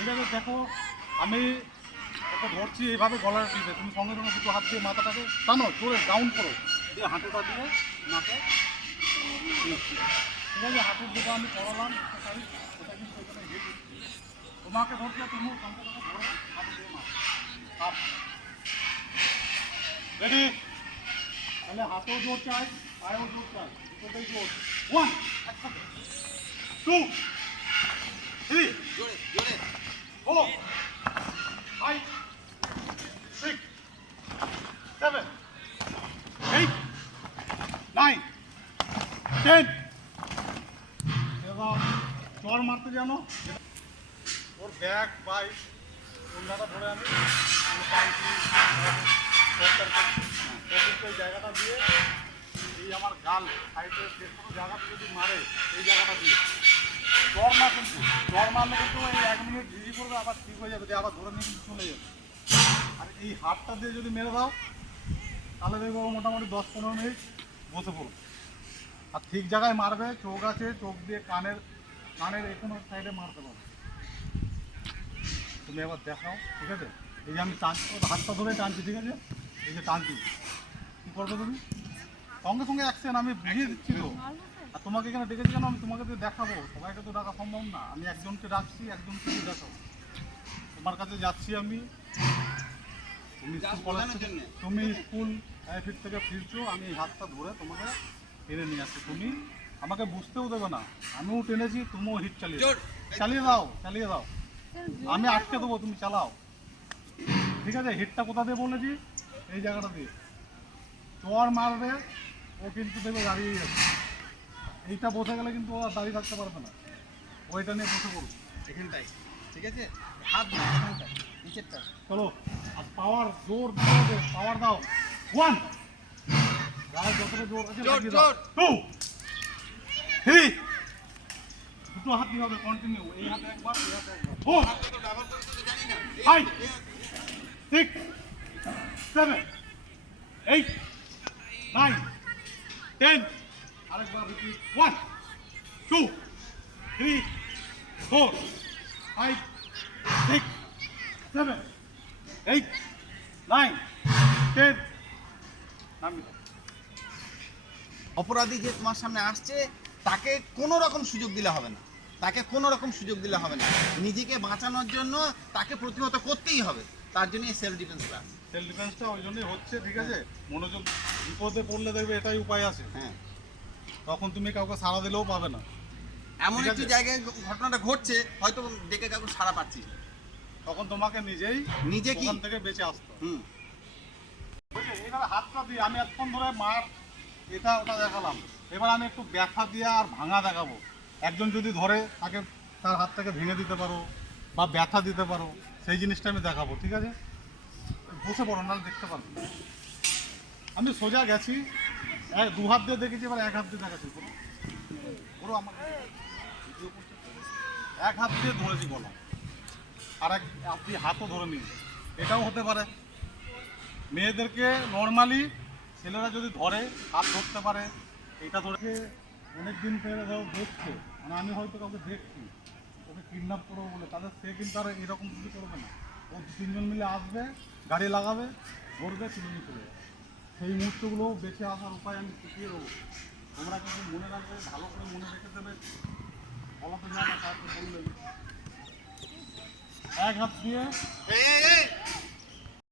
ঠিক আছে, দেখো আমি ওকে ধরছি এইভাবে গলার দিতে, তুমি সঙ্গে সঙ্গে দুটো হাত দিয়ে মাথাটাকে টানো, জোরে ডাউন করো, দিয়ে হাঁটুটা দিয়ে নাকে ঠিক আছে। হাঁটুর দিকে আমি করালাম এক্সারসাইজ, ওটা কিন্তু সেখানে হিট হচ্ছে। তোমাকে ধরছে, তুমিও সঙ্গে সঙ্গে ধরে হাঁটু দিয়ে মার রেডি। তাহলে হাতেও জোর চাই, পায়েও জোর চাই, দুটোতেই জোর। 1 একসাথে, 2 3 4 5 6 7 8 9 10। এবার চড় মারতে জানো, ওর ব্যাগ বাইক কোনটা ধরে আমি এই জায়গাটা দিয়ে, এই আমার গাল সাইডে যে কোনো জায়গাতে যদি মারে এই জায়গাটা দিয়ে চড় না, কিন্তু চড় মারলে কিন্তু এই 1 মিনিট ঝিঝি করবে, আবার ঠিক হয়ে যাবে, দিয়ে আবার ধরে নিয়ে কিন্তু চলে যাবে। আর এই হাতটা দিয়ে যদি মেরে দাও তাহলে দেখবো মোটামুটি 10-15 মিনিট বসে পড়ো। আর ঠিক জায়গায় মারবে, চোখ আছে, চোখ দিয়ে কানের এই কোনো সাইডে মারতে পারবে। তুমি এবার দেখাও, ঠিক আছে? এই যে আমি টানছি, হাতটা ধরে টানছি, ঠিক আছে? এই যে টানছি, কী করবে তুমি? সঙ্গে সঙ্গে অ্যাকশন, আমি বুঝিয়ে দিচ্ছি তো। আর তোমাকে এখানে ডেকেছি কেন, আমি তোমাকে তো দেখাবো, সবাইকে তো ডাকা সম্ভব না। আমি একজনকে ডাকছি, একজনকে দেখাবো। তোমার কাছে যাচ্ছি আমি, তুমি স্কুল ফিট থেকে ফিরছো, আমি এই হাতটা ধরে তোমাকে টেনে নিয়ে আসছি। তুমি আমাকে বুঝতেও দেবে না, আমিও টেনেছি, তুমিও হিট চালিয়ে দাও, আমি আটকে দেবো, তুমি চালাও, ঠিক আছে? হিটটা কোথা দিয়ে বলেছি? এই জায়গাটা দিয়ে চড় মারবে, ও কিন্তু দেখবে দাঁড়িয়ে যাচ্ছে। এইটা বসে গেলে কিন্তু ও আর দাঁড়িয়ে থাকতে পারবে না, ওইটা নিয়ে বসে পড়বে এখানটাই, ঠিক আছে? হাত না এখানটায়, নিচেরটা। চলো, আর পাওয়ার জোর দিয়ে পাওয়ার দাও। 1 গায়ে যতটা জোর আছে লাগিয়ে দাও। 2 3 দুটো হাত দিয়ে হবে কন্টিনিউ, এই হাতে একবার, এই হাতে একবার। 4 5 6 7 8 9 10 আরেকবার রিপিট। 1 2 3 4 5 6 7 8 9 10 নামি দাও। অপরাধী যে তোমার সামনে আসছে তাকে কোনো রকম সুযোগ দিলে হবে না, নিজেকে বাঁচানোর জন্য তাকে প্রতিহত করতেই হবে। তার জন্য সেলফ ডিফেন্স ক্লাস। সেলফ ডিফেন্সটা ওই জন্যই হচ্ছে, ঠিক আছে? মনোযোগ, বিপদে পড়লে দেখবে এটাই উপায় আছে। হ্যাঁ, তখন তুমি কাউকে সাড়া দিলেও পাবে না। এমন একটি জায়গায় ঘটনাটা ঘটছে, হয়তো ডেকে কাউকে সাড়া পাচ্ছি, তখন তোমাকে নিজে কি থেকে বেঁচে আসতো। এইভাবে হাতটা দিয়ে আমি এতক্ষণ ধরে মার এটা ওটা দেখালাম, এবার আমি একটু ব্যথা দিয়ে আর ভাঙা দেখাবো। একজন যদি ধরে তাকে তার হাতটাকে ভেঙে দিতে পারো বা ব্যথা দিতে পারো, সেই জিনিসটা আমি দেখাবো, ঠিক আছে? বসে পড়ো, নাহলে দেখতে পারবো। আমি সোজা গেছি, 2 হাত দিয়ে দেখেছি, এবার 1 হাত দিয়ে দেখাচ্ছি। পুরো আমার 1 হাত দিয়ে ধরেছি গলা, আর আপনি হাতও ধরে নিন, এটাও হতে পারে। মেয়েদেরকে নর্মালি ছেলেরা যদি ধরে, হাত ধরতে পারে, এটা ধরে অনেক দিন ধরে ধরো দেখছে, মানে আমি হয়তো কাউকে দেখছি ওকে কিডন্যাপ করবো বলে, তাদের সে কিন্তু আর এরকম কিছু করবে না। ও 2-3 জন মিলে আসবে, গাড়ি লাগাবে, ধরবে, তুলে নিয়ে চলে যাবে। সেই মুহূর্তগুলো বেঁচে আসার উপায় আমি শিখিয়ে দেবো। তোমরা কিন্তু মনে রাখবে, ভালো করে মনে রেখে দেবে। বলা তো যায় না, তারপর বললেন 1 হাত দিয়ে